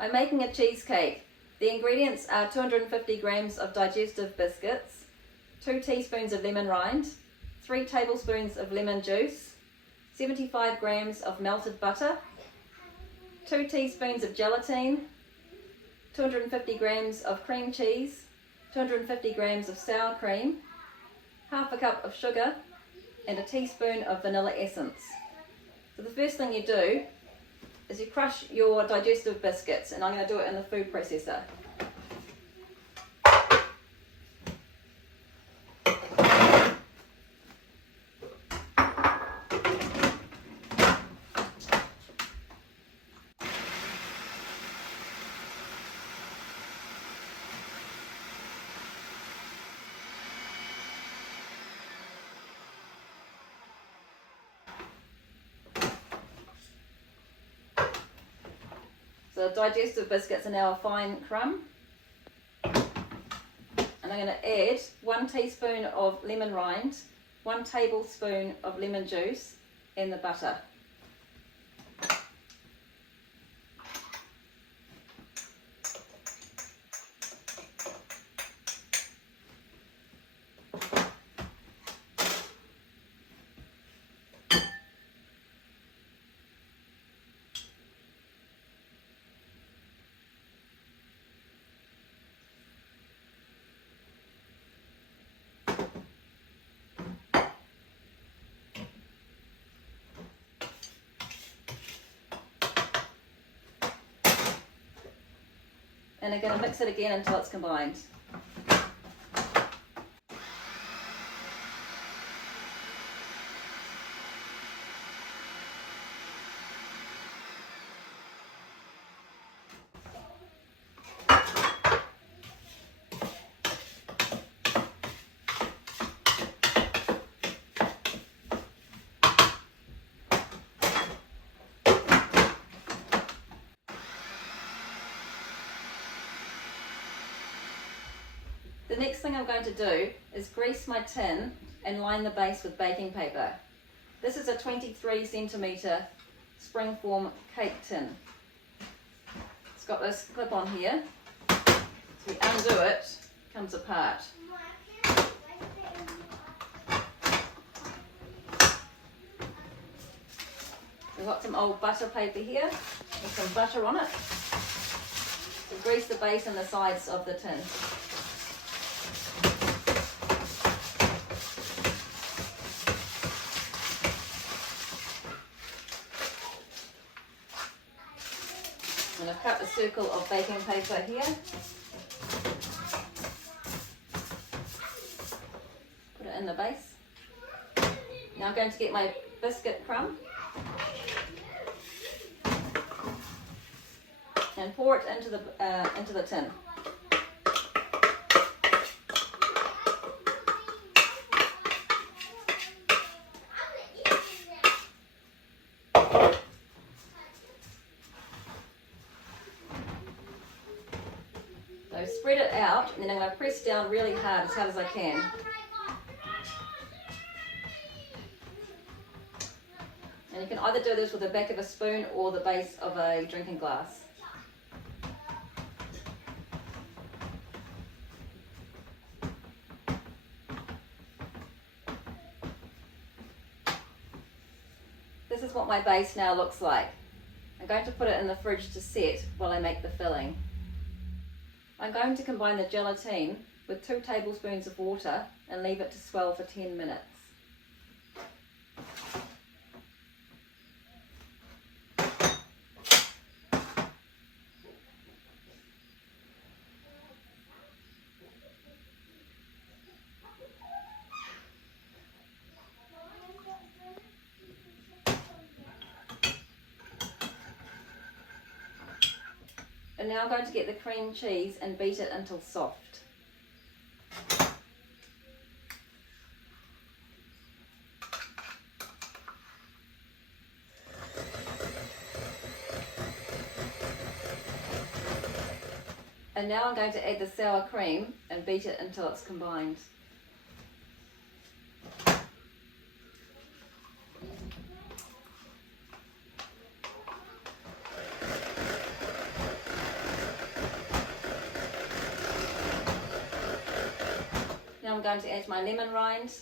I'm making a cheesecake. The ingredients are 250 grams of digestive biscuits, 2 teaspoons of lemon rind, 3 tablespoons of lemon juice, 75 grams of melted butter, 2 teaspoons of gelatine, 250 grams of cream cheese, 250 grams of sour cream, half a cup of sugar, and a teaspoon of vanilla essence. So the first thing you do is you crush your digestive biscuits, and I'm going to do it in the food processor. So the digestive biscuits are now a fine crumb. And I'm going to add 1 teaspoon of lemon rind, 1 tablespoon of lemon juice, and the butter. And I'm going to mix it again until it's combined. The next thing I'm going to do is grease my tin and line the base with baking paper. This is a 23 centimetre springform cake tin. It's got this clip on here. So we undo it, it comes apart. We've got some old butter paper here with some butter on it. So grease the base and the sides of the tin. And I've cut a circle of baking paper here. Put it in the base. Now I'm going to get my biscuit crumb and pour it into the tin. So spread it out, and then I'm going to press down really hard as I can. And you can either do this with the back of a spoon or the base of a drinking glass. This is what my base now looks like. I'm going to put it in the fridge to set while I make the filling. I'm going to combine the gelatine with 2 tablespoons of water and leave it to swell for 10 minutes. And now I'm going to get the cream cheese and beat it until soft. And now I'm going to add the sour cream and beat it until it's combined. I'm going to add my lemon rind,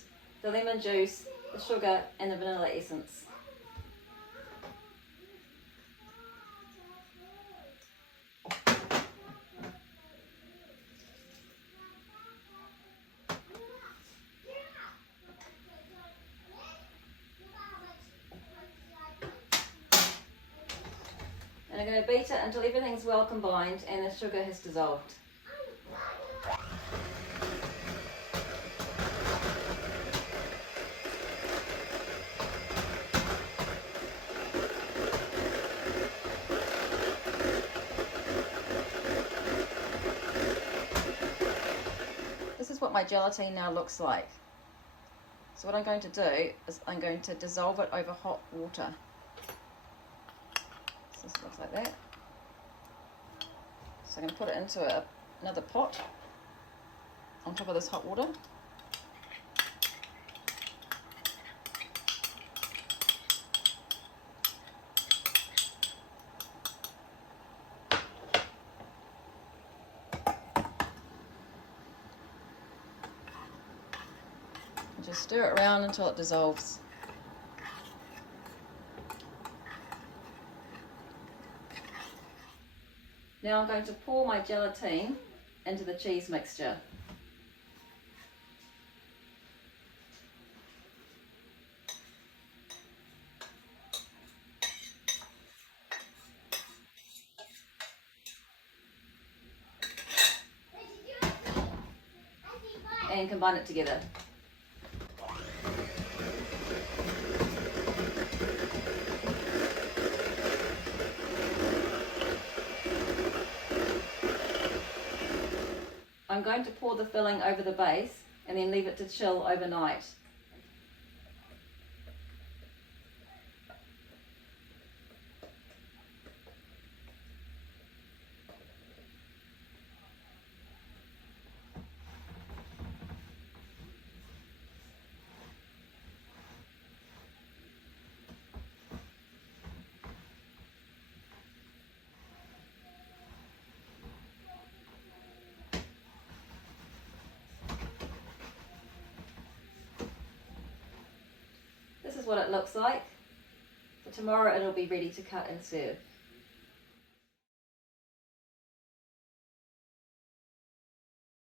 the lemon juice, the sugar and the vanilla essence. And I'm going to beat it until everything's well combined and the sugar has dissolved. This is what my gelatine now looks like. So what I'm going to do is I'm going to dissolve it over hot water. So this looks like that. So I'm going to put it into another pot on top of this hot water. And just stir it around until it dissolves. Now I'm going to pour my gelatine into the cheese mixture. And combine it together. I'm going to pour the filling over the base and then leave it to chill overnight. This is what it looks like. For tomorrow it'll be ready to cut and serve.